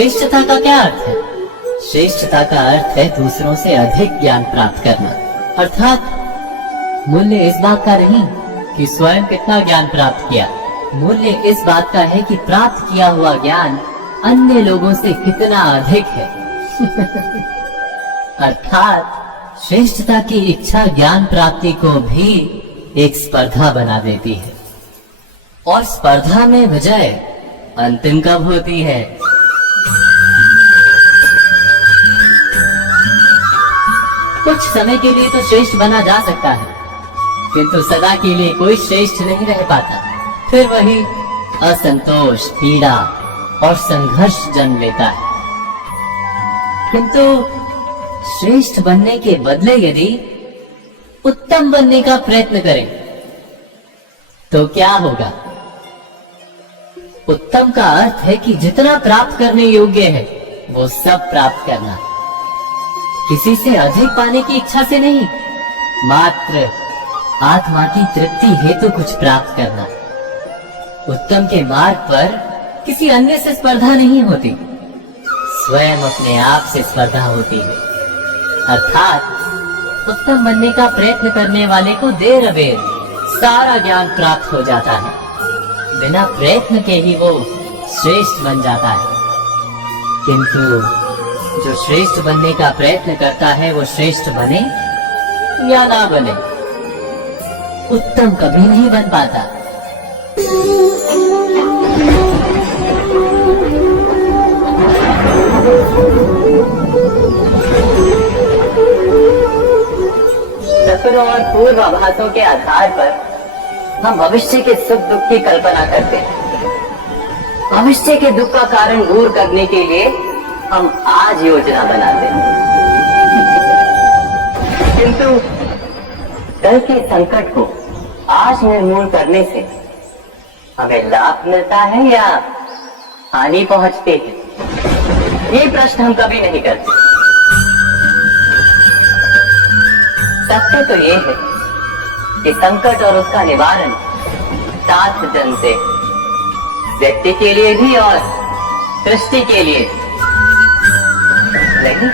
श्रेष्ठता का क्या अर्थ है? श्रेष्ठता का अर्थ है दूसरों से अधिक ज्ञान प्राप्त करना। अर्थात मूल्य इस बात का नहीं कि स्वयं कितना ज्ञान प्राप्त किया, मूल्य इस बात का है कि प्राप्त किया हुआ ज्ञान अन्य लोगों से कितना अधिक है। अर्थात श्रेष्ठता की इच्छा ज्ञान प्राप्ति को भी एक स्पर्धा बना देती है, और स्पर्धा में विजय अंतिम कब होती है? कुछ समय के लिए तो श्रेष्ठ बना जा सकता है, किंतु सदा के लिए कोई श्रेष्ठ नहीं रह पाता। फिर वही असंतोष, पीड़ा और संघर्ष जन्म लेता है। किंतु श्रेष्ठ बनने के बदले यदि उत्तम बनने का प्रयत्न करें तो क्या होगा? उत्तम का अर्थ है कि जितना प्राप्त करने योग्य है वो सब प्राप्त करना, किसी से अधिक पाने की इच्छा से नहीं, मात्र आत्मा की तृप्ति हेतु कुछ प्राप्त करना। उत्तम के मार्ग पर किसी अन्य से स्पर्धा नहीं होती, स्वयं अपने आप से स्पर्धा होती है। अर्थात उत्तम बनने का प्रयत्न करने वाले को देर अबेर सारा ज्ञान प्राप्त हो जाता है, बिना प्रयत्न के ही वो श्रेष्ठ बन जाता है। किंतु जो श्रेष्ठ बनने का प्रयत्न करता है वो श्रेष्ठ बने या ना बने, उत्तम कभी नहीं बन पाता। सपनों और पूर्वाभासों के आधार पर हम भविष्य के सुख दुख की कल्पना करते हैं। भविष्य के दुख का कारण दूर करने के लिए हम आज योजना बनाते हैं, किंतु कल के संकट को आज निर्मूल करने से हमें लाभ मिलता है या हानि पहुंचती है? ये प्रश्न हम कभी नहीं करते। सत्य तो ये है कि संकट और उसका निवारण साथ जनते, व्यक्ति के लिए भी और सृष्टि के लिए। नहीं,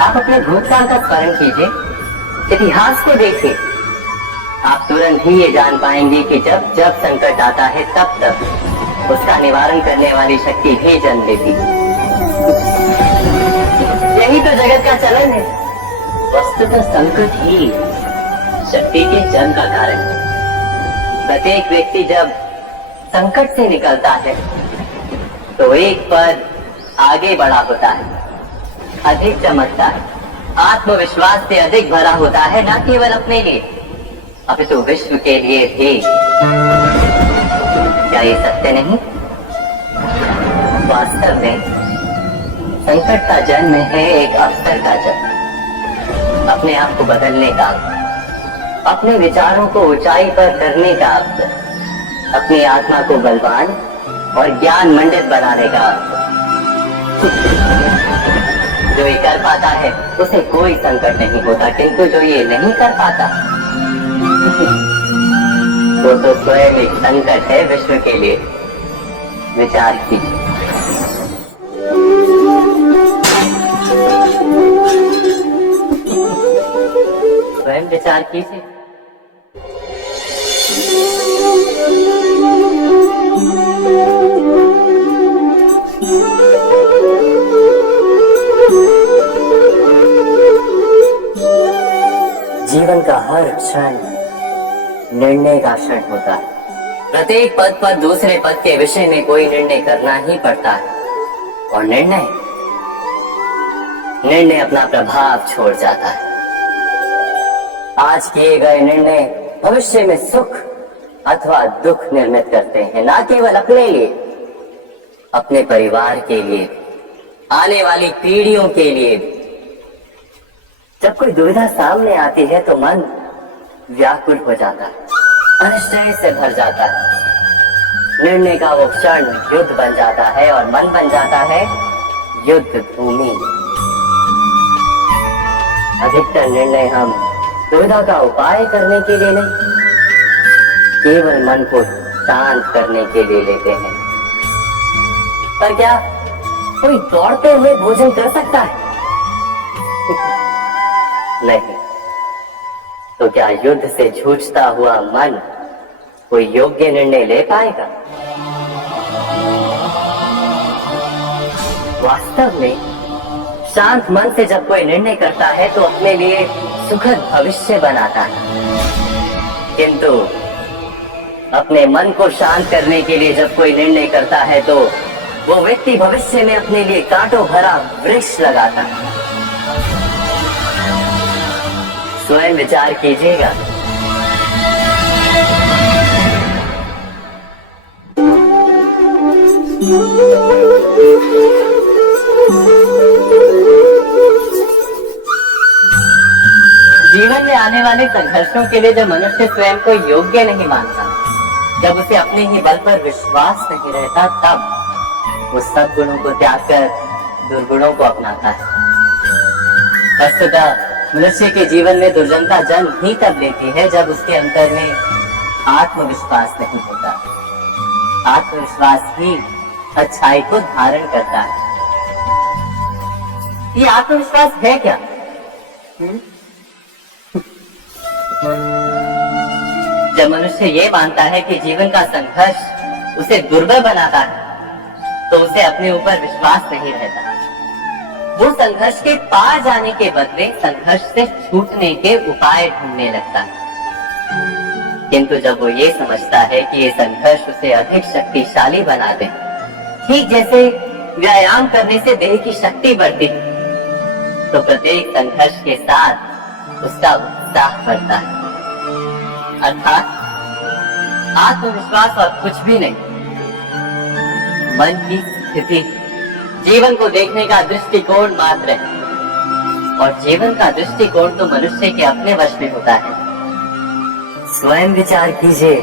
आप अपने भूतकाल का स्मरण कीजिए, इतिहास को देखिए, आप तुरंत ही ये जान पाएंगे कि जब जब संकट आता है तब तब उसका निवारण करने वाली शक्ति भी जन्म लेती है। यही तो जगत का चलन है। वस्तुतः संकट ही शक्ति के जन्म का कारण है। प्रत्येक व्यक्ति जब संकट से निकलता है तो एक पद आगे बढ़ा होता है, अधिक चमकता है, आत्मविश्वास से अधिक भरा होता है, न केवल अपने लिए अपितु विश्व के लिए भी। क्या ये सत्य नहीं? वास्तव में संकट का जन्म है एक अवसर का जन्म, अपने आप को बदलने का, अपने विचारों को ऊंचाई पर करने का अवसर, अपनी आत्मा को बलवान और ज्ञान मंडित बनाने का अवसर। जो ये कर पाता है उसे कोई संकट नहीं होता, किंतु जो ये नहीं कर पाता वो तो स्वयं एक संकट है विश्व के लिए। विचार कीजिए। स्वयं विचार कीजिए। जीवन का हर क्षण निर्णय का क्षण होता है। प्रत्येक पद पर दूसरे पद के विषय में कोई निर्णय करना ही पड़ता है, और निर्णय अपना प्रभाव छोड़ जाता है। आज किए गए निर्णय भविष्य में सुख अथवा दुख निर्मित करते हैं, न केवल अपने लिए, अपने परिवार के लिए, आने वाली पीढ़ियों के लिए। जब कोई दुविधा सामने आती है तो मन व्याकुल हो जाता है, अनिश्चय से भर जाता है। निर्णय का वो क्षण युद्ध बन जाता है और मन बन जाता है युद्ध भूमि। अधिकतर निर्णय हम दुविधा का उपाय करने के लिए नहीं, केवल मन को शांत करने के लिए लेते हैं। पर क्या कोई दौड़ते हुए भोजन कर सकता है? नहीं। तो क्या युद्ध से जूझता हुआ मन कोई योग्य निर्णय ले पाएगा? वास्तव में शांत मन से जब कोई निर्णय करता है तो अपने लिए सुखद भविष्य बनाता है, किंतु अपने मन को शांत करने के लिए जब कोई निर्णय करता है तो वो व्यक्ति भविष्य में अपने लिए कांटों भरा वृक्ष लगाता है। स्वयं विचार कीजिएगा। जीवन में आने वाले संघर्षों के लिए जब मनुष्य स्वयं को योग्य नहीं मानता, जब उसे अपने ही बल पर विश्वास नहीं रहता, तब वो सब गुणों को त्याग कर दुर्गुणों को अपनाता है। वस्तुतः मनुष्य के जीवन में दुर्जनता जन्म ही तब लेती है जब उसके अंतर में आत्मविश्वास नहीं होता। आत्मविश्वास ही अच्छाई को धारण करता है। ये आत्मविश्वास है क्या? जब मनुष्य ये मानता है कि जीवन का संघर्ष उसे दुर्बल बनाता है, तो उसे अपने ऊपर विश्वास नहीं रहता। वो संघर्ष के पार जाने के बदले संघर्ष से छूटने के उपाय ढूंढने लगता है। किंतु जब वो ये समझता है कि ये संघर्ष उसे अधिक शक्तिशाली बना दे, ठीक जैसे व्यायाम करने से देह की शक्ति बढ़ती है, तो प्रत्येक संघर्ष के साथ उसका उत्साह बढ़ता है। अर्थात आत्मविश्वास और कुछ भी नहीं, मन की स्थिति जीवन को देखने का दृष्टिकोण मात्र है, और जीवन का दृष्टिकोण तो मनुष्य के अपने वश में होता है। स्वयं विचार कीजिए।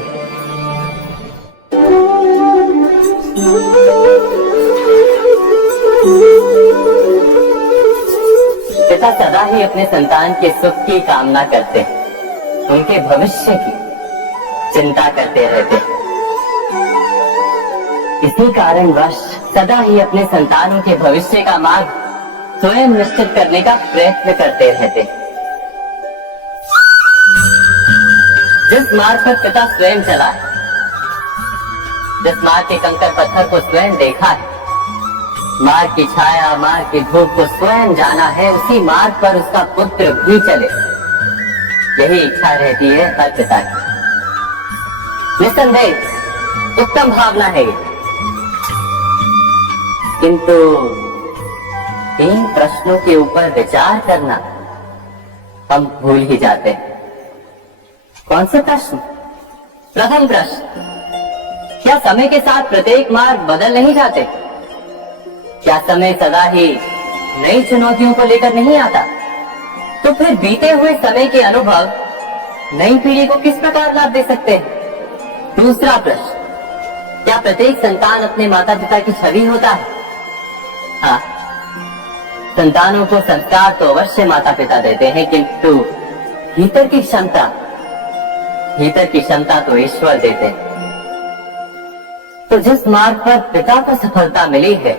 पिता सदा ही अपने संतान के सुख की कामना करते हैं, उनके भविष्य की चिंता करते रहते हैं। इसी कारणवश सदा ही अपने संतानों के भविष्य का मार्ग स्वयं निश्चित करने का प्रयत्न करते रहते। जिस मार्ग पर पिता स्वयं चला है, जिस मार्ग के कंकड़ पत्थर को स्वयं देखा है, मार्ग की छाया, मार्ग की धूप को स्वयं जाना है, उसी मार्ग पर उसका पुत्र भी चले, यही इच्छा रहती है हर पिता की। निस्संदेह उत्तम भावना है ये, किंतु 3 प्रश्नों के ऊपर विचार करना हम भूल ही जाते हैं। कौन से प्रश्न? प्रथम प्रश्न, क्या समय के साथ प्रत्येक मार्ग बदल नहीं जाते? क्या समय सदा ही नई चुनौतियों को लेकर नहीं आता? तो फिर बीते हुए समय के अनुभव नई पीढ़ी को किस प्रकार लाभ दे सकते हैं? दूसरा प्रश्न, क्या प्रत्येक संतान अपने माता पिता की छवि होता है? हाँ, संतानों को संस्कार तो अवश्य माता पिता देते हैं, किंतु भीतर की क्षमता तो ईश्वर देते हैं। तो जिस मार्ग पर पिता को सफलता मिली है,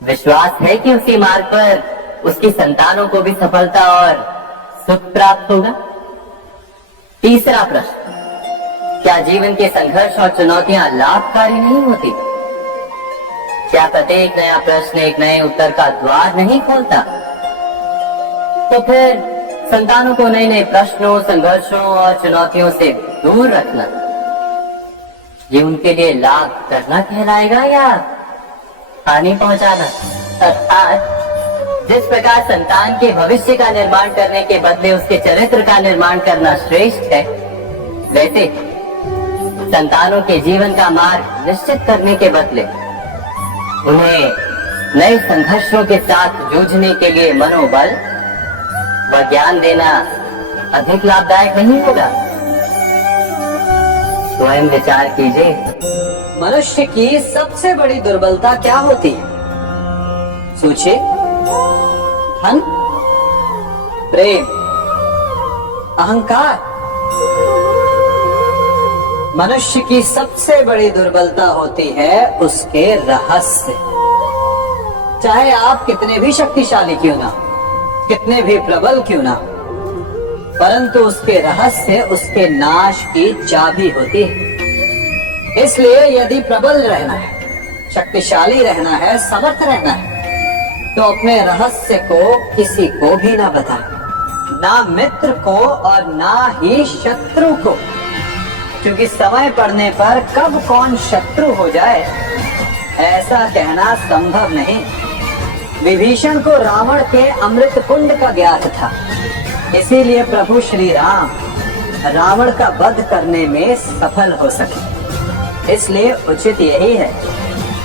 विश्वास है कि उसी मार्ग पर उसकी संतानों को भी सफलता और सुख प्राप्त होगा। तीसरा प्रश्न, क्या जीवन के संघर्ष और चुनौतियां लाभकारी नहीं होती? क्या प्रत्येक नया प्रश्न एक नए उत्तर का द्वार नहीं खोलता? तो फिर संतानों को नए नए प्रश्नों, संघर्षों और चुनौतियों से दूर रखना, ये उनके लिए लाभ करना कहलाएगा या हानि पहुंचाना? अर्थात जिस प्रकार संतान के भविष्य का निर्माण करने के बदले उसके चरित्र का निर्माण करना श्रेष्ठ है, वैसे संतानों के जीवन का मार्ग निश्चित करने के बदले उन्हें नए संघर्षों के साथ जूझने के लिए मनोबल व ज्ञान देना अधिक लाभदायक नहीं होगा? स्वयं विचार कीजिए। मनुष्य की सबसे बड़ी दुर्बलता क्या होती है? सोचिए। धन, प्रेम, अहंकार। मनुष्य की सबसे बड़ी दुर्बलता होती है उसके रहस्य। चाहे आप कितने भी शक्तिशाली क्यों ना, कितने भी प्रबल क्यों ना, परंतु उसके रहस्य उसके नाश की चाबी होती है। इसलिए यदि प्रबल रहना है, शक्तिशाली रहना है, समर्थ रहना है, तो अपने रहस्य को किसी को भी ना बताए, ना मित्र को और ना ही शत्रु को, क्योंकि समय पड़ने पर कब कौन शत्रु हो जाए ऐसा कहना संभव नहीं। विभीषण को रावण के अमृत कुंड का ज्ञात था, इसीलिए प्रभु श्री राम रावण का वध करने में सफल हो सके। इसलिए उचित यही है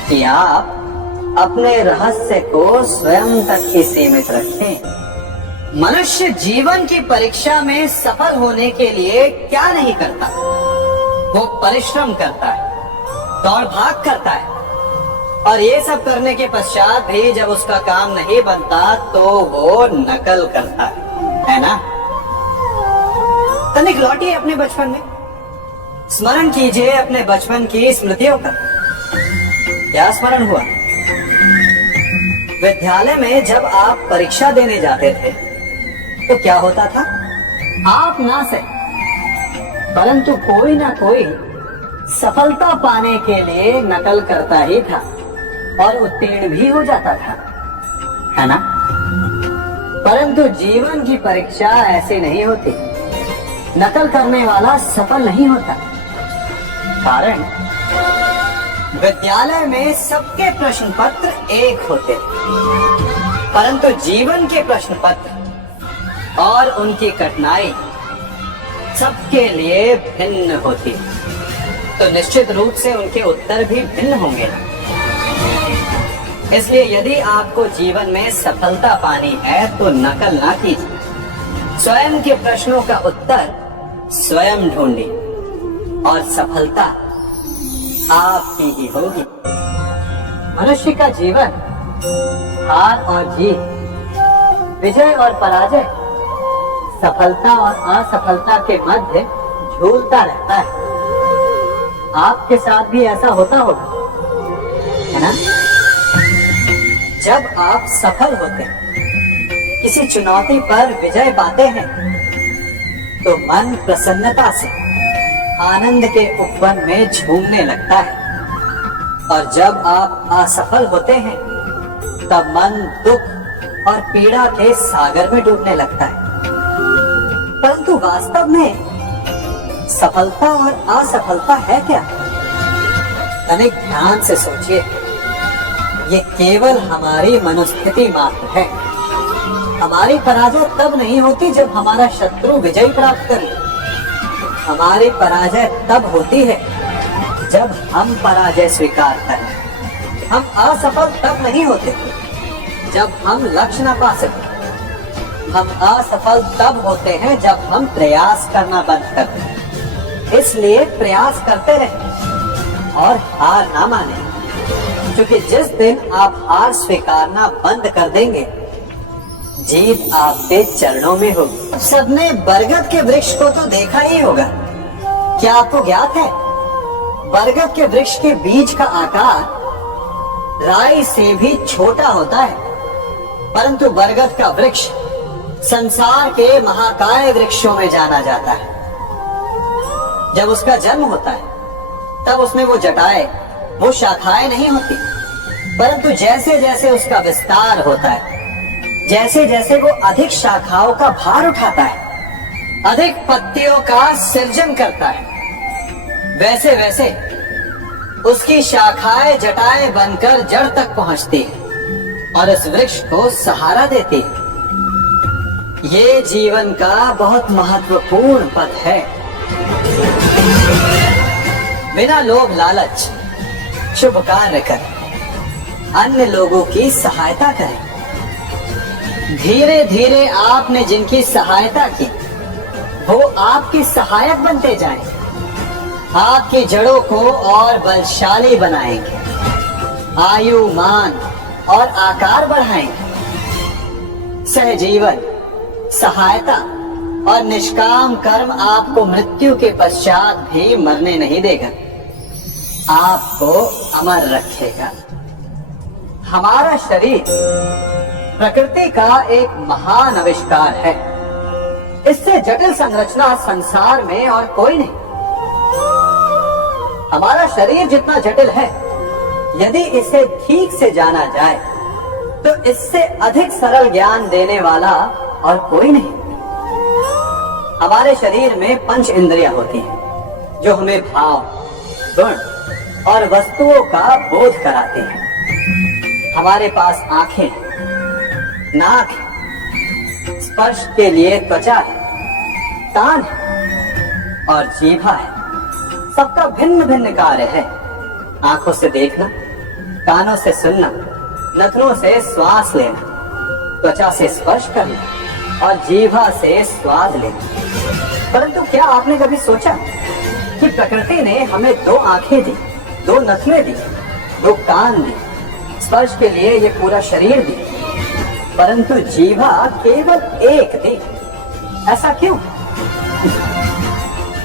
कि आप अपने रहस्य को स्वयं तक ही सीमित रखें। मनुष्य जीवन की परीक्षा में सफल होने के लिए क्या नहीं करता, वो परिश्रम करता है, दौड़ भाग करता है, और ये सब करने के पश्चात भी जब उसका काम नहीं बनता तो वो नकल करता है ना। तनिक लौटिए अपने बचपन में, स्मरण कीजिए अपने बचपन की स्मृतियों का। क्या स्मरण हुआ? विद्यालय में जब आप परीक्षा देने जाते थे तो क्या होता था? आप ना से परंतु कोई ना कोई सफलता पाने के लिए नकल करता ही था और उत्तीर्ण भी हो जाता था, है ना। परंतु जीवन की परीक्षा ऐसी नहीं होती, नकल करने वाला सफल नहीं होता। कारण विद्यालय में सबके प्रश्न पत्र एक होते, परंतु जीवन के प्रश्न पत्र और उनकी कठिनाई सबके लिए भिन्न होती, तो निश्चित रूप से उनके उत्तर भी भिन्न होंगे। इसलिए यदि आपको जीवन में सफलता पानी है तो नकल ना कीजिए, स्वयं के प्रश्नों का उत्तर स्वयं ढूंढिए और सफलता आपकी ही होगी। मनुष्य का जीवन हार और जीत, विजय और पराजय, सफलता और असफलता के मध्य झूलता रहता है। आपके साथ भी ऐसा होता होगा, है ना। जब आप सफल होते हैं, किसी चुनौती पर विजय पाते हैं, तो मन प्रसन्नता से आनंद के उपवन में झूमने लगता है, और जब आप असफल होते हैं तब मन दुख और पीड़ा के सागर में डूबने लगता है। परंतु वास्तव में सफलता और असफलता है क्या? तनिक ध्यान से सोचिए, ये केवल हमारी मनोस्थिति मात्र है। हमारी पराजय तब नहीं होती जब हमारा शत्रु विजय प्राप्त करे, हमारी पराजय तब होती है जब हम पराजय स्वीकार करें। हम असफल तब नहीं होते जब हम लक्ष्य न पा सके, हम असफल तब होते हैं जब हम प्रयास करना बंद कर दें। इसलिए प्रयास करते रहें और हार ना माने, क्योंकि जिस दिन आप हार स्वीकारना बंद कर देंगे, जीत आपके चरणों में होगी। सबने बरगद के वृक्ष को तो देखा ही होगा। क्या आपको ज्ञात है, बरगद के वृक्ष के बीज का आकार राई से भी छोटा होता है, परंतु बरगद का वृक्ष संसार के महाकाय वृक्षों में जाना जाता है। जब उसका जन्म होता है तब उसमें वो जटाएं, वो शाखाएं नहीं होती, परंतु जैसे जैसे उसका विस्तार होता है, जैसे जैसे वो अधिक शाखाओं का भार उठाता है, अधिक पत्तियों का सृजन करता है, वैसे वैसे उसकी शाखाएं जटाएं बनकर जड़ तक पहुंचती है और इस वृक्ष को सहारा देती है। ये जीवन का बहुत महत्वपूर्ण पद है। बिना लोभ लालच शुभ कार्य कर, अन्य लोगों की सहायता करें। धीरे धीरे आपने जिनकी सहायता की वो आपके सहायक बनते जाएं, आपकी जड़ों को और बलशाली बनाएंगे, आयु मान और आकार बढ़ाएंगे। सहजीवन, सहायता और निष्काम कर्म आपको मृत्यु के पश्चात भी मरने नहीं देगा, आपको अमर रखेगा। हमारा शरीर प्रकृति का एक महान आविष्कार है। इससे जटिल संरचना संसार में और कोई नहीं। हमारा शरीर जितना जटिल है, यदि इसे ठीक से जाना जाए तो इससे अधिक सरल ज्ञान देने वाला और कोई नहीं। हमारे शरीर में पंच इंद्रियां होती हैं जो हमें भाव, गुण और वस्तुओं का बोध कराती हैं। हमारे पास आंखें, नाक है, स्पर्श के लिए त्वचा है, कान है और जीभा है। सबका भिन्न भिन्न कार्य है। आंखों से देखना, कानों से सुनना, नथनों से श्वास लेना, त्वचा से स्पर्श करना और जीभा से स्वाद लेना। परंतु क्या आपने कभी सोचा कि प्रकृति ने हमें 2 आंखें दी, 2 नथने दी, 2 कान दी, स्पर्श के लिए ये पूरा शरीर दी, परंतु जीभा केवल 1 दी? ऐसा क्यों?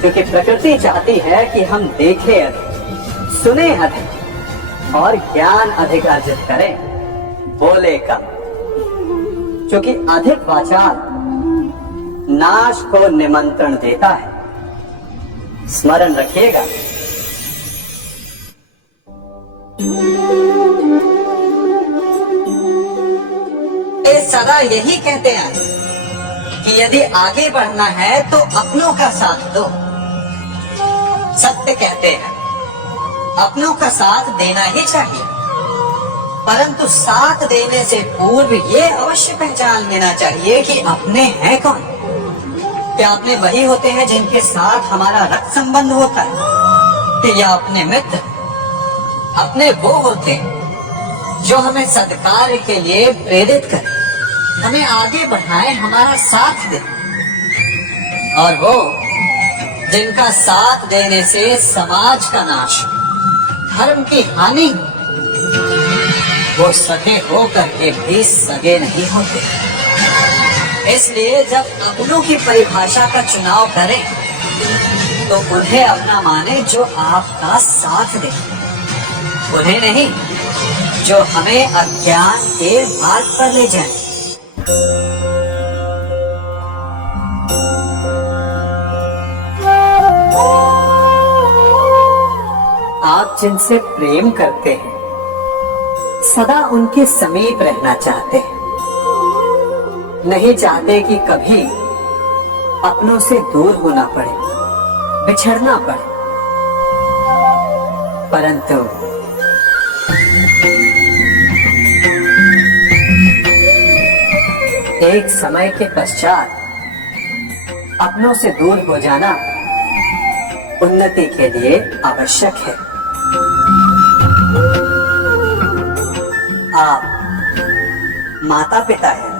क्योंकि प्रकृति चाहती है कि हम देखें अधिक, सुने अधिक और ज्ञान अधिक अर्जित करें, बोले कम। क्योंकि अधिक वाचाल नाश को निमंत्रण देता है। स्मरण रखिएगा। ये सदा यही कहते हैं कि यदि आगे बढ़ना है तो अपनों का साथ दो। सत्य कहते हैं अपनों का साथ देना ही चाहिए, परंतु साथ देने से पूर्व ये अवश्य पहचान लेना चाहिए कि अपने हैं कौन। क्या अपने वही होते हैं जिनके साथ हमारा रक्त संबंध होता है, कि या अपने मित्र? अपने वो होते हैं जो हमें सत्कार्य के लिए प्रेरित करें, हमें आगे बढ़ाएं, हमारा साथ दें। और वो जिनका साथ देने से समाज का नाश, धर्म की हानि, वो सगे होकर के भी सगे नहीं होते। इसलिए जब अपनों की परिभाषा का चुनाव करें तो उन्हें अपना माने जो आपका साथ दे, उन्हें नहीं जो हमें अज्ञान के मार्ग पर ले जाए। आप जिनसे प्रेम करते हैं सदा उनके समीप रहना चाहते हैं, नहीं चाहते कि कभी अपनों से दूर होना पड़े, बिछड़ना पड़े। परंतु एक समय के पश्चात अपनों से दूर हो जाना उन्नति के लिए आवश्यक है। आप माता पिता हैं।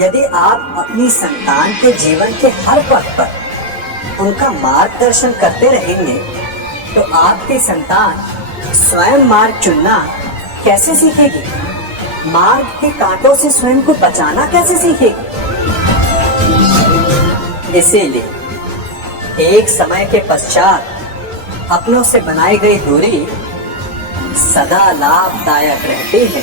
यदि आप अपनी संतान के जीवन के हर पथ पर उनका मार्गदर्शन करते रहेंगे तो आपकी संतान स्वयं मार्ग चुनना कैसे सीखेगी? मार्ग के कांटों से स्वयं को बचाना कैसे सीखेगी? इसीलिए एक समय के पश्चात अपनों से बनाई गई दूरी सदा लाभदायक रहती है।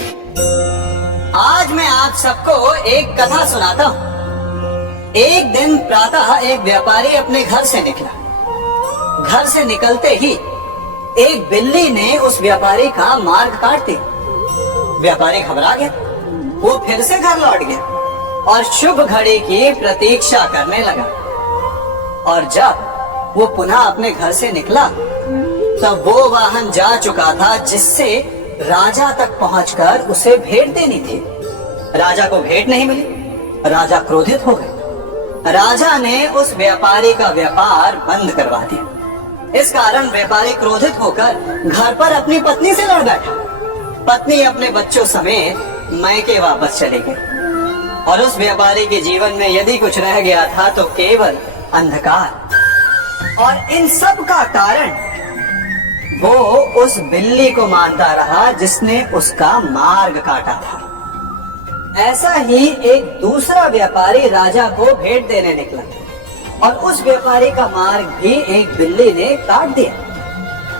आज मैं आप सबको एक कथा सुनाता हूँ। एक दिन प्रातः एक व्यापारी अपने घर से निकला। घर से निकलते ही एक बिल्ली ने उस व्यापारी का मार्ग काट दिया। व्यापारी घबरा गया, वो फिर से घर लौट गया और शुभ घड़ी की प्रतीक्षा करने लगा। और जब वो पुनः अपने घर से निकला तब वो वाहन जा चुका था जिससे राजा तक पहुंचकर उसे भेंट देनी थी। राजा को भेंट नहीं मिली। राजा क्रोधित हो गए। राजा ने उस व्यापारी का व्यापार बंद करवा दिया। इस कारण व्यापारी क्रोधित होकर घर पर अपनी पत्नी से लड़ बैठा। पत्नी अपने बच्चों समेत मैके वापस चली गई और उस व्यापारी के जीवन में यदि कुछ रह गया था तो केवल अंधकार। और इन सब का कारण वो उस बिल्ली को मानता रहा जिसने उसका मार्ग काटा था। ऐसा ही एक दूसरा व्यापारी राजा को भेंट देने निकला और उस व्यापारी का मार्ग भी एक बिल्ली ने काट दिया।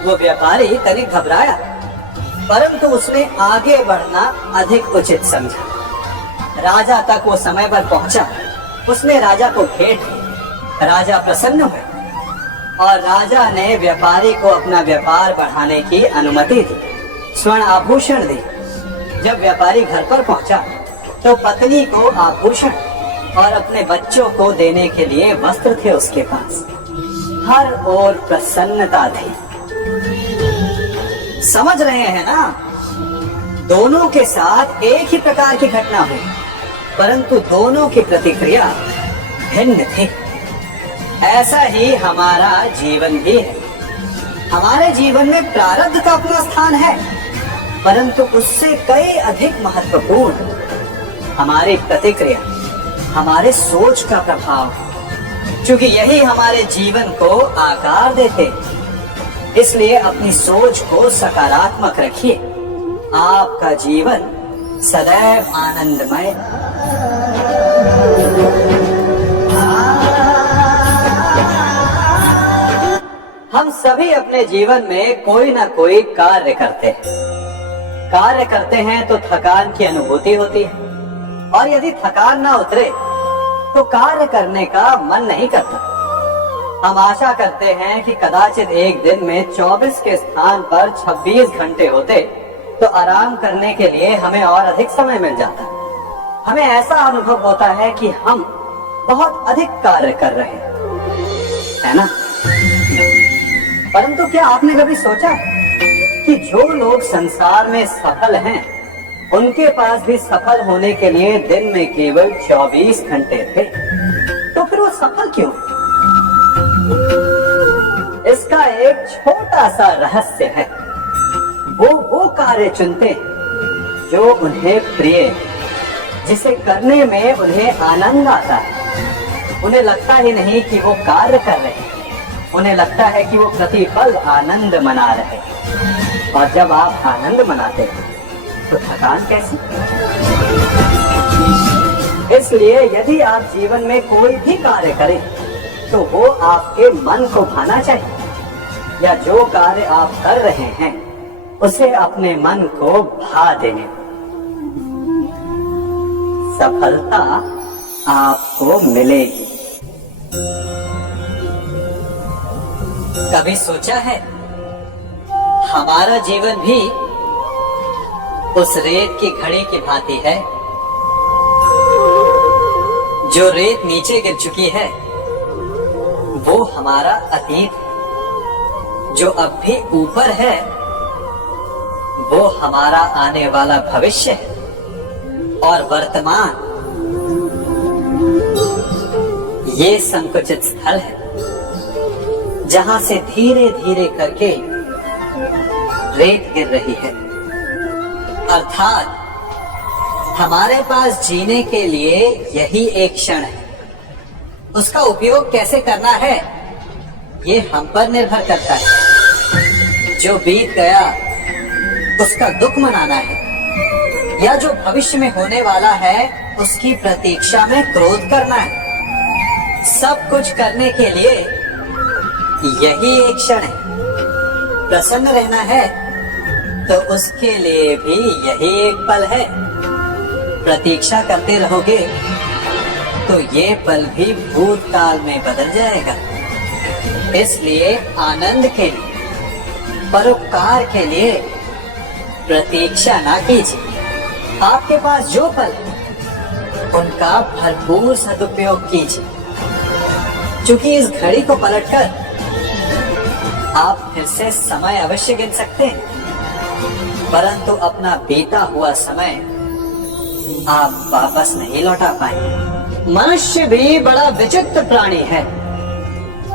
वो व्यापारी तनिक घबराया परंतु उसने आगे बढ़ना अधिक उचित समझा। राजा तक वो समय पर पहुंचा। उसने राजा को भेंट की। राजा प्रसन्न हुए और राजा ने व्यापारी को अपना व्यापार बढ़ाने की अनुमति दी, स्वर्ण आभूषण दी। जब व्यापारी घर पर पहुंचा तो पत्नी को आभूषण और अपने बच्चों को देने के लिए वस्त्र थे उसके पास। हर ओर प्रसन्नता थी। समझ रहे हैं ना, दोनों के साथ एक ही प्रकार की घटना हुई, परंतु दोनों की प्रतिक्रिया भिन्न थी। ऐसा ही हमारा जीवन भी है। हमारे जीवन में प्रारब्ध का अपना स्थान है, परंतु उससे कई अधिक महत्वपूर्ण हमारी प्रतिक्रिया, हमारे सोच का प्रभाव है। क्योंकि यही हमारे जीवन को आकार देते, इसलिए अपनी सोच को सकारात्मक रखिए। आपका जीवन सदैव आनंदमय। हम सभी अपने जीवन में कोई ना कोई कार्य करते हैं। कार्य करते हैं तो थकान की अनुभूति होती है, और यदि थकान ना उतरे तो कार्य करने का मन नहीं करता। हम आशा करते हैं कि कदाचित एक दिन में 24 के स्थान पर 26 घंटे होते तो आराम करने के लिए हमें और अधिक समय मिल जाता। हमें ऐसा अनुभव होता है कि हम बहुत अधिक कार्य कर रहे हैं, है ना? परंतु क्या आपने कभी सोचा कि जो लोग संसार में सफल हैं, उनके पास भी सफल होने के लिए दिन में केवल 24 घंटे थे, तो फिर वो सफल क्यों? इसका एक छोटा सा रहस्य है। वो कार्य चुनते हैं जो उन्हें प्रिय है, जिसे करने में उन्हें आनंद आता है। उन्हें लगता ही नहीं कि वो कार्य कर रहे हैं, उन्हें लगता है कि वो प्रतिपल आनंद मना रहे हैं। और जब आप आनंद मनाते हैं तो थकान कैसी? इसलिए यदि आप जीवन में कोई भी कार्य करें तो वो आपके मन को भाना चाहिए, या जो कार्य आप कर रहे हैं उसे अपने मन को भा देने। सफलता आपको मिलेगी। कभी सोचा है हमारा जीवन भी उस रेत की घड़ी की भांति है? जो रेत नीचे गिर चुकी है वो हमारा अतीत है। जो अब भी ऊपर है वो हमारा आने वाला भविष्य है। और वर्तमान ये संकुचित स्थल है जहां से धीरे धीरे करके रेत गिर रही है। अर्थात हमारे पास जीने के लिए यही एक क्षण है। उसका उपयोग कैसे करना है ये हम पर निर्भर करता है। जो बीत गया उसका दुख मनाना है, या जो भविष्य में होने वाला है उसकी प्रतीक्षा में क्रोध करना है। सब कुछ करने के लिए यही एक क्षण है। प्रसन्न रहना है तो उसके लिए भी यही एक पल है। प्रतीक्षा करते रहोगे तो ये पल भी भूतकाल में बदल जाएगा। इसलिए आनंद के लिए, परोपकार के लिए प्रतीक्षा ना कीजिए। आपके पास जो पल उनका भरपूर सदुपयोग कीजिए, क्योंकि इस घड़ी को पलटकर आप फिर से समय अवश्य गिन सकते हैं, परंतु अपना बीता हुआ समय आप वापस नहीं लौटा पाएंगे। मनुष्य भी बड़ा विचित्र प्राणी है।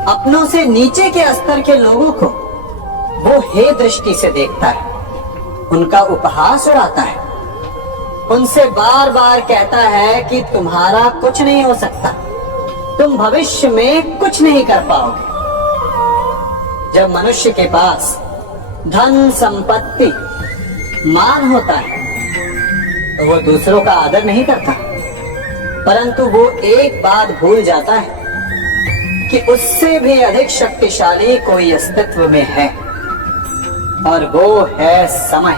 अपनों से नीचे के स्तर के लोगों को वो हे दृष्टि से देखता है, उनका उपहास उड़ाता है, उनसे बार बार कहता है कि तुम्हारा कुछ नहीं हो सकता, तुम भविष्य में कुछ नहीं कर पाओगे। जब मनुष्य के पास धन, संपत्ति, मान होता है तो वो दूसरों का आदर नहीं करता, परंतु वो एक बात भूल जाता है कि उससे भी अधिक शक्तिशाली कोई अस्तित्व में है, और वो है समय।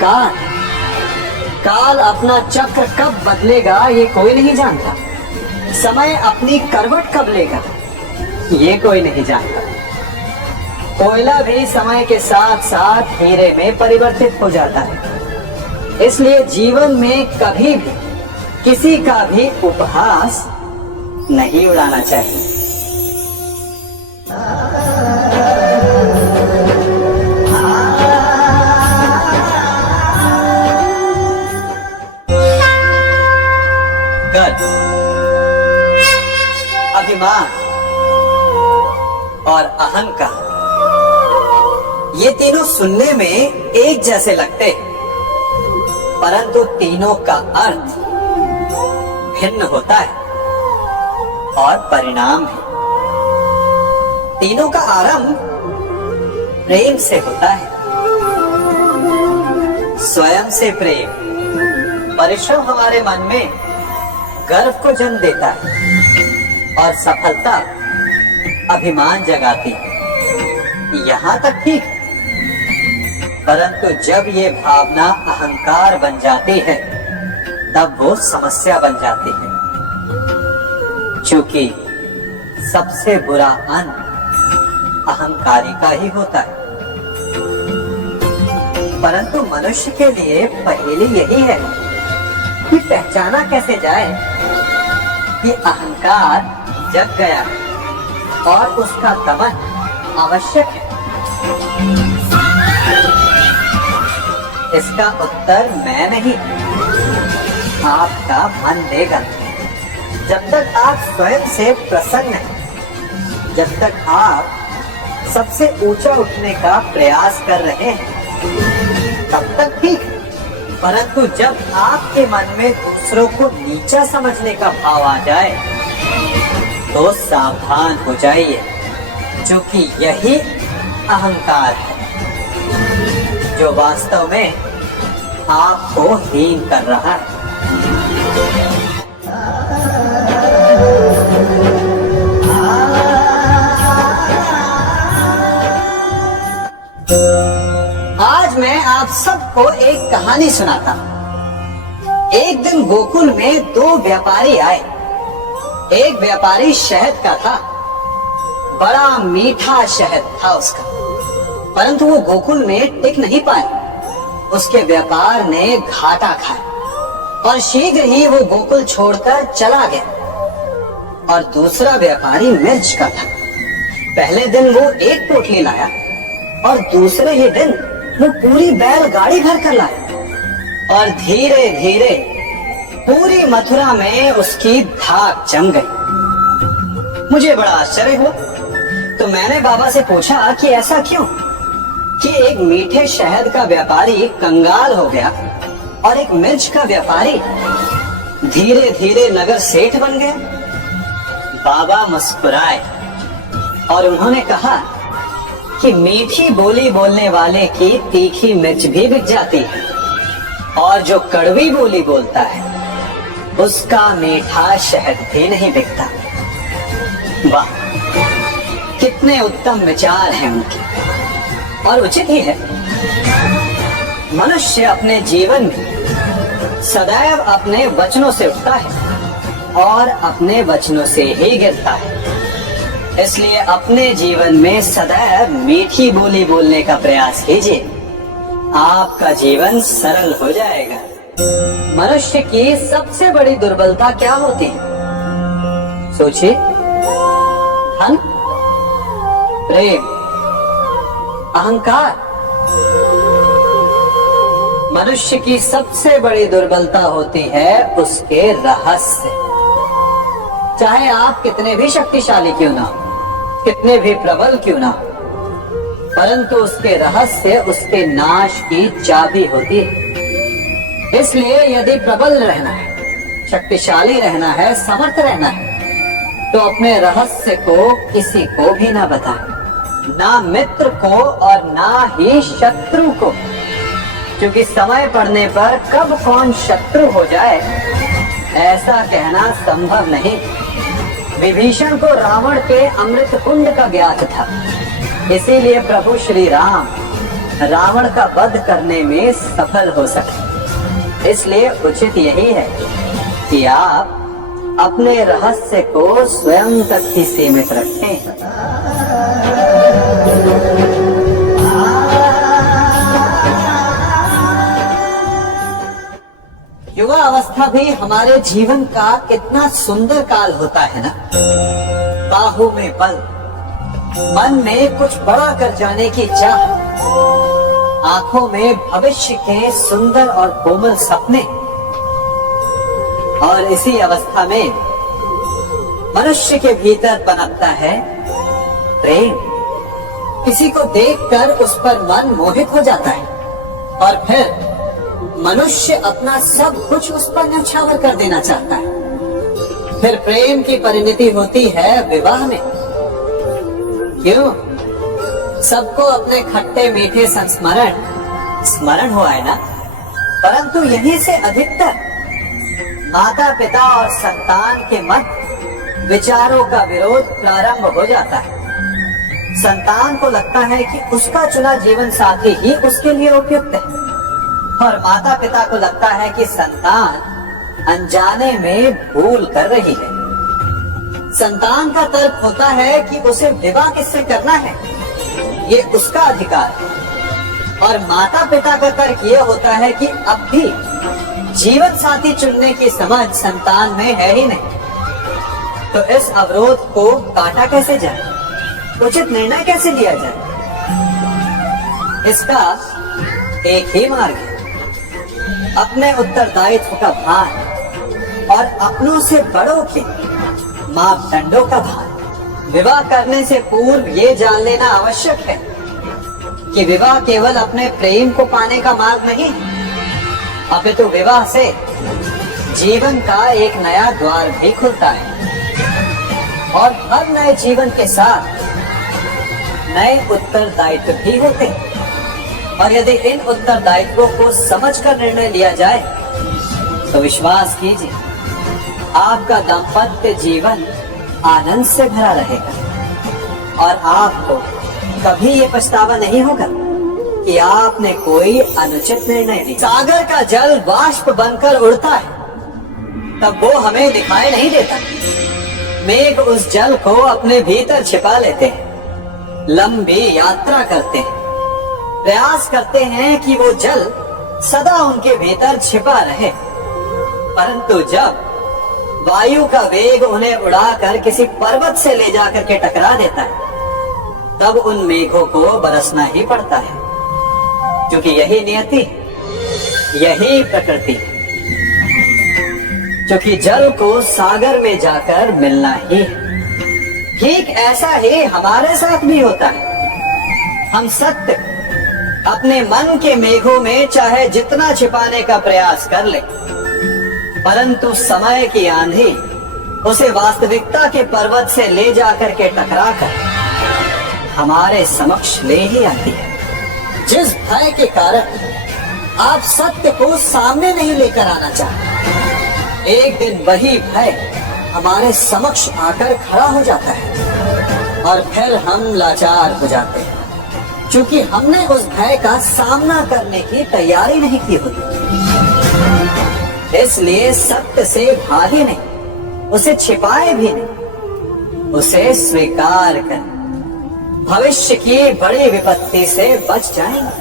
काल काल अपना चक्र कब बदलेगा ये कोई नहीं जानता। समय अपनी करवट कब लेगा ये कोई नहीं जानता। कोयला भी समय के साथ साथ हीरे में परिवर्तित हो जाता है। इसलिए जीवन में कभी भी किसी का भी उपहास नहीं उड़ाना चाहिए। गर्व, अभिमान और अहंकार ये तीनों सुनने में एक जैसे लगते हैं, परंतु तीनों का अर्थ भिन्न होता है और परिणाम भी। तीनों का आरंभ प्रेम से होता है। स्वयं से प्रेम, परिश्रम हमारे मन में गर्व को जन्म देता है और सफलता अभिमान जगाती है। यहाँ तक ठीक, परंतु जब ये भावना अहंकार बन जाती है तब वो समस्या बन जाती है, क्योंकि सबसे बुरा अंत अहंकारी का ही होता है। परंतु मनुष्य के लिए पहेली यही है कि पहचाना कैसे जाए कि अहंकार जग गया है और उसका दमन आवश्यक है। इसका उत्तर मैं नहीं, आपका मन देगा। जब तक आप स्वयं से प्रसन्न हैं, जब तक आप सबसे ऊंचा उठने का प्रयास कर रहे हैं, तब तक ठीक। परंतु जब आपके मन में दूसरों को नीचा समझने का भाव आ जाए तो सावधान हो जाइए, क्योंकि यही अहंकार है जो वास्तव में आपको हीन कर रहा है। आज मैं आप सबको एक कहानी सुनाता हूँ। एक दिन गोकुल में दो व्यापारी आए। एक व्यापारी शहद का था, बड़ा मीठा शहद था उसका, परंतु वो गोकुल में टिक नहीं पाया। उसके व्यापार ने घाटा खाया और शीघ्र ही वो गोकुल छोड़कर चला गया। और दूसरा व्यापारी मिर्च का था। पहले दिन वो एक पोटली लाया और दूसरे ही दिन वो पूरी बैलगाड़ी भर कर लाया और धीरे धीरे पूरी मथुरा में उसकी धाक जम गई। मुझे बड़ा आश्चर्य हुआ, तो मैंने बाबा से पूछा कि ऐसा क्यों कि एक मीठे शहद का व्यापारी कंगाल हो गया और एक मिर्च का व्यापारी धीरे धीरे नगर सेठ बन गया। बाबा मुस्कुराए और उन्होंने कहा कि मीठी बोली बोलने वाले की तीखी मिर्च भी बिक जाती है और जो कड़वी बोली बोलता है उसका मीठा शहद भी नहीं बिकता। वाह, कितने उत्तम विचार हैं उनके, और उचित ही है। मनुष्य अपने जीवन में सदैव अपने वचनों से उठता है और अपने वचनों से ही गिरता है। इसलिए अपने जीवन में सदैव मीठी बोली बोलने का प्रयास कीजिए, आपका जीवन सरल हो जाएगा। मनुष्य की सबसे बड़ी दुर्बलता क्या होती है? सोचिए। धन, प्रेम, अहंकार। मनुष्य की सबसे बड़ी दुर्बलता होती है उसके रहस्य। चाहे आप कितने भी शक्तिशाली क्यों ना, कितने भी प्रबल क्यों ना, परंतु उसके रहस्य उसके नाश की चाबी होती है। इसलिए यदि प्रबल रहना है, शक्तिशाली रहना है, समर्थ रहना है, तो अपने रहस्य को किसी को भी ना बताएं, ना मित्र को और ना ही शत्रु को, क्योंकि समय पड़ने पर कब कौन शत्रु हो जाए ऐसा कहना संभव नहीं। विभीषण को रावण के अमृत कुंड का ज्ञात था, इसीलिए प्रभु श्री राम रावण का वध करने में सफल हो सके। इसलिए उचित यही है कि आप अपने रहस्य को स्वयं तक ही सीमित रखें। युवा अवस्था भी हमारे जीवन का कितना सुंदर काल होता है ना। बाहों में बल, मन में कुछ बड़ा कर जाने की चाह, आंखों में भविष्य के सुंदर और कोमल सपने। और इसी अवस्था में मनुष्य के भीतर पनपता है प्रेम। किसी को देखकर उस पर मन मोहित हो जाता है और फिर मनुष्य अपना सब कुछ उस पर न्यौछावर कर देना चाहता है। फिर प्रेम की परिणति होती है विवाह में। क्यों? सबको अपने खट्टे मीठे संस्मरण स्मरण हुआ है ना। परंतु यहीं से अधिकतर माता पिता और संतान के मध्य विचारों का विरोध प्रारंभ हो जाता है। संतान को लगता है कि उसका चुना जीवन साथी ही उसके लिए उपयुक्त है, और माता पिता को लगता है कि संतान अनजाने में भूल कर रही है। संतान का तर्क होता है कि उसे विवाह किससे करना है, ये उसका अधिकार है। और माता पिता का तर्क ये होता है कि अब भी जीवन साथी चुनने की समझ संतान में है ही नहीं। तो इस अवरोध को काटा कैसे जाए, उचित निर्णय कैसे लिया जाए? इसका एक ही मार्ग है, अपने उत्तरदायित्व का भान और अपनों से बड़ों के मापदंडों का भान। विवाह करने से पूर्व ये जान लेना आवश्यक है कि विवाह केवल अपने प्रेम को पाने का मार्ग नहीं, अपितु विवाह से जीवन का एक नया द्वार भी खुलता है। और हर नए जीवन के साथ नए उत्तरदायित्व भी होते हैं। और यदि इन उत्तरदायित्वों को समझकर निर्णय लिया जाए तो विश्वास कीजिए, आपका दाम्पत्य जीवन आनंद से भरा रहेगा और आपको कभी ये पछतावा नहीं होगा कि आपने कोई अनुचित निर्णय लिया। सागर का जल बाष्प बनकर उड़ता है, तब वो हमें दिखाई नहीं देता। मेघ उस जल को अपने भीतर छिपा लेते हैं, लंबी यात्रा करते हैं, प्रयास करते हैं कि वो जल सदा उनके भीतर छिपा रहे। परंतु जब वायु का वेग उन्हें उड़ाकर किसी पर्वत से ले जाकर के टकरा देता है, तब उन मेघों को बरसना ही पड़ता है, क्योंकि यही नियति, यही प्रकृति, क्योंकि जल को सागर में जाकर मिलना ही है। ठीक ऐसा ही हमारे साथ भी होता है। हम सत्य अपने मन के मेघों में चाहे जितना छिपाने का प्रयास कर ले, परंतु समय की आंधी उसे वास्तविकता के पर्वत से ले जाकर के टकराकर हमारे समक्ष ले ही आती है। जिस भय के कारण आप सत्य को सामने नहीं लेकर आना चाहते, एक दिन वही भय हमारे समक्ष आकर खड़ा हो जाता है और फिर हम लाचार हो जाते हैं, क्योंकि हमने उस भय का सामना करने की तैयारी नहीं की होती। इसलिए सत्य से भागे नहीं, उसे छिपाए भी नहीं, उसे स्वीकार कर भविष्य की बड़ी विपत्ति से बच जाएंगे।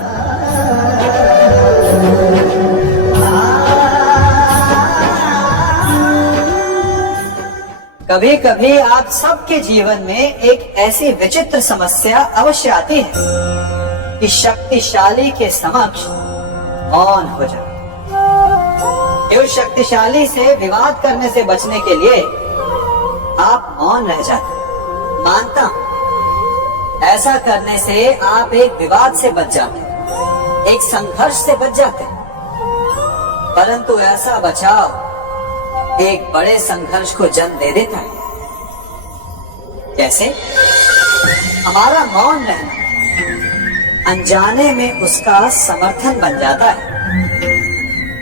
कभी कभी आप सबके जीवन में एक ऐसी विचित्र समस्या अवश्य आती है कि शक्तिशाली के समक्ष मौन हो जाए। उस शक्तिशाली से विवाद करने से बचने के लिए आप मौन रह जाते। मानता हूं, ऐसा करने से आप एक विवाद से बच जाते, एक संघर्ष से बच जाते। परंतु ऐसा बचाव एक बड़े संघर्ष को जन्म दे देता है। कैसे? हमारा मौन रहना अनजाने में उसका समर्थन बन जाता है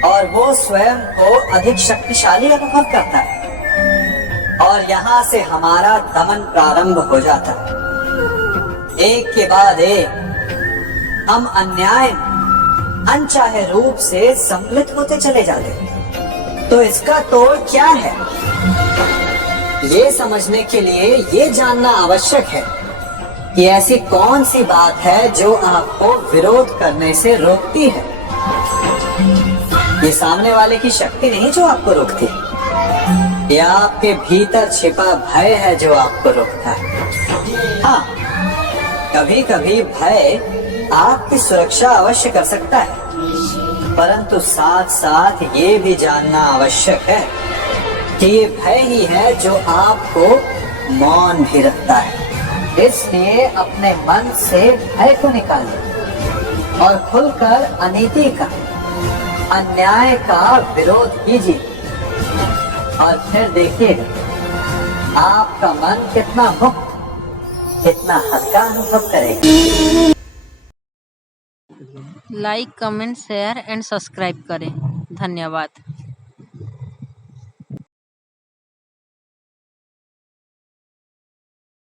और वो स्वयं को अधिक शक्तिशाली अनुभव करता है, और यहाँ से हमारा दमन प्रारंभ हो जाता है। एक के बाद एक हम अन्याय में अनचाहे रूप से सम्मिलित होते चले जाते हैं। तो इसका तोड़ क्या है? ये समझने के लिए ये जानना आवश्यक है कि ऐसी कौन सी बात है जो आपको विरोध करने से रोकती है। ये सामने वाले की शक्ति नहीं जो आपको रोकती है, या आपके भीतर छिपा भय है जो आपको रोकता है। हाँ, कभी कभी भय आपकी सुरक्षा अवश्य कर सकता है, परंतु साथ साथ ये भी जानना आवश्यक है कि ये भय ही है जो आपको मौन भी रखता है। इसलिए अपने मन से भय को निकालिए और खुलकर अनीति का, अन्याय का विरोध कीजिए, और फिर देखिएगा आपका मन कितना मुक्त, कितना हल्का अनुभव करेगा। Like, comment, share and subscribe करें। धन्यवाद।